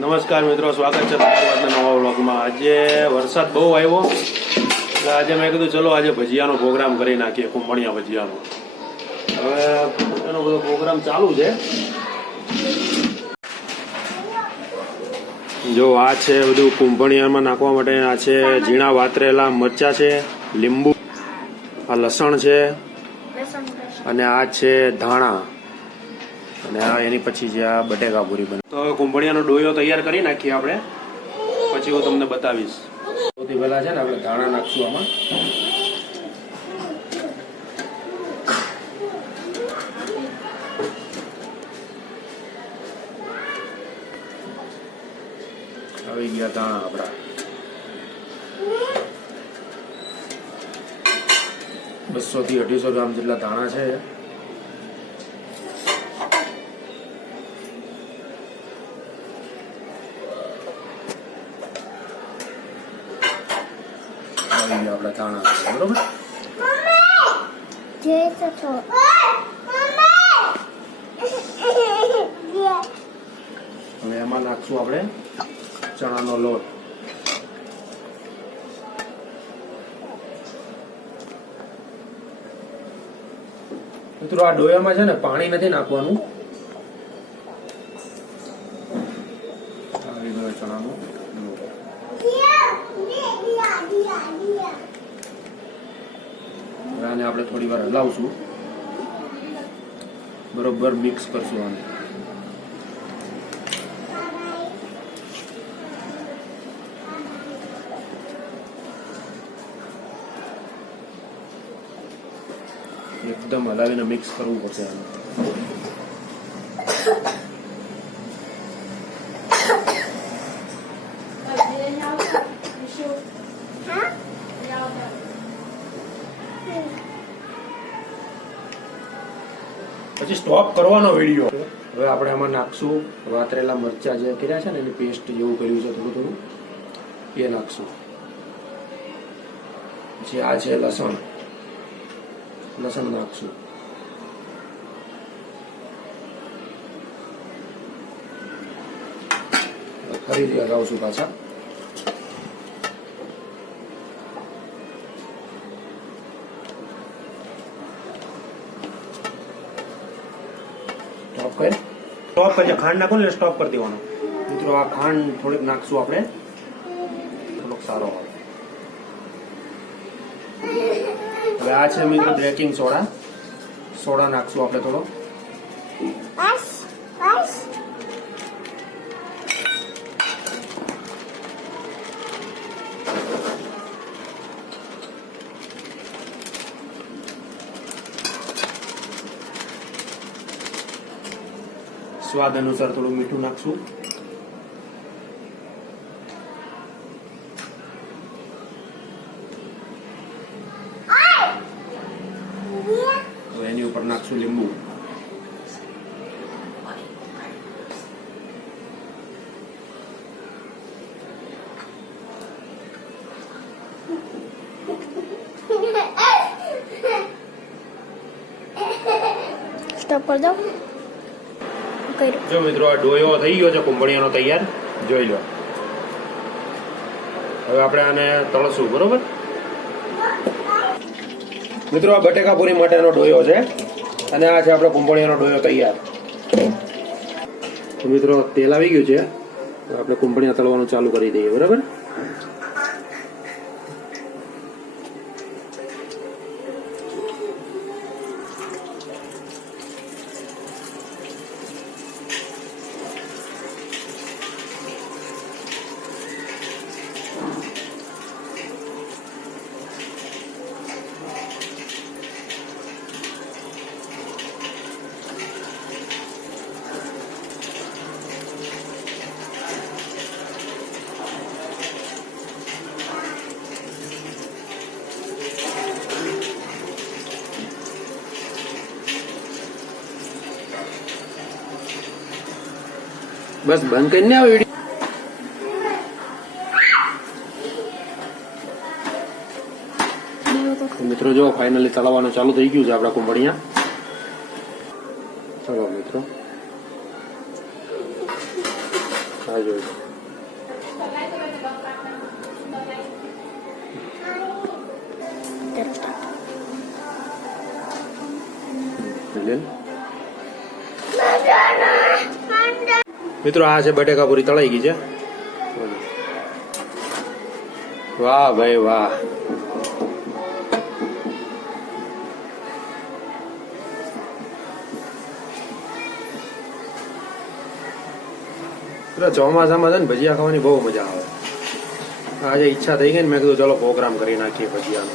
નમસ્કાર મિત્રો, સ્વાગત છે તમારા નવા વ્લોગમાં। આજે વરસાદ બહુ આવ્યો એટલે આજે મેં કીધું ચલો આજે ભજીયાનો પ્રોગ્રામ કરી નાખીએ, કુંભણિયા ભજીયાનો। હવે એનો બધો પ્રોગ્રામ ચાલુ છે। જો આ છે બધું કુંભણિયામાં નાખવા માટે। આ છે ઝીણા વાતરેલા મરચા છે, લીંબુ, આ લસણ છે અને આ છે ધાણા અને આ એની પછી જે આ બટેકા પૂરી બને। તો કુંભણિયાનો ડોયો તૈયાર કરી નાખીએ આપણે, પછી હું તમને બતાવીશ। સૌથી પહેલા છે ને આપણે ધાણા નાખશું આમાં। આવી ગયા ધાણા આપણા। 200 થી 250 ગ્રામ જેટલા ધાણા છે। આપણા ધાણા બરોબર। હવે એમાં નાખશું આપણે ચણાનો લોટ। મિત્રો આ ડોયામાં છે ને પાણી નથી નાખવાનું। આવી ગયો ચણાનો લોટ। આને આપણે થોડી વાર હલાવશું, બરોબર મિક્સ કરશું આને। એકદમ હલાવીને મિક્સ કરવું પડશે આને। પછી સ્ટોપ કરવાનો વિડીયો। હવે આપણે આમાં નાખશું વાતરેલા મરચા જે કર્યા છે ને એની પેસ્ટ જેવું કર્યું છે થોડું થોડું, એ નાખશું। પછી આ છે લસણ નાખશું। ફરીથી હલાવશું પાછા। સ્ટોપ કરીએ, ખાંડ નાખો ને સ્ટોપ કરી દેવાનો। મિત્રો આ ખાંડ થોડીક નાખશું આપણે, થોડોક સારો આવે। હવે આ છે મિત્રો બેકિંગ સોડા નાખશું આપણે થોડો। સ્વાદ અનુસાર થોડું મીઠું નાખશું। હવે એની ઉપર નાખશું લીંબુ। સ્ટોપ કરી દો। જો મિત્રો આ ડોયો થઈ ગયો છે કુંભણિયાનો તૈયાર, જોઈ લો। હવે આપણે આને તળશું બરોબર। મિત્રો આ બટેકા પૂરી માટેનો ડોયો છે અને આ છે આપણો કુંભણિયાનો ડોયો તૈયાર। તો મિત્રો તેલ આવી ગયું છે, આપણે કુંભણિયા તળવાનું ચાલુ કરી દઈએ બરાબર। બસ બંધ કરીને આવો વિડીયો। મિત્રો જો ફાઇનલી તળવાનું ચાલુ થઈ ગયું છે આપણા કુંભણિયા। ચલો મિત્રો આ જોઈ તેનું સ્ટાર્ટ. લે. મિત્રો આ છે બટેકા પૂરી તળાઈ ગઈ છે. વાહ ભાઈ વાહ. ચોમાસામાં છે ને ભજીયા ખાવાની બહુ મજા આવે. આજે ઈચ્છા થઈ ગઈ ને મેં કીધું ચલો પ્રોગ્રામ કરી નાખીએ ભજીયાનો.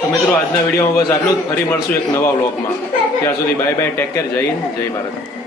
તો મિત્રો આજના વિડીયોમાં બસ આટલું જ. ફરી મળશું એક નવા વ્લોગમાં. ત્યાં સુધી બાય બાય, ટેક કેર, જય હિન્દ, જય ભારત.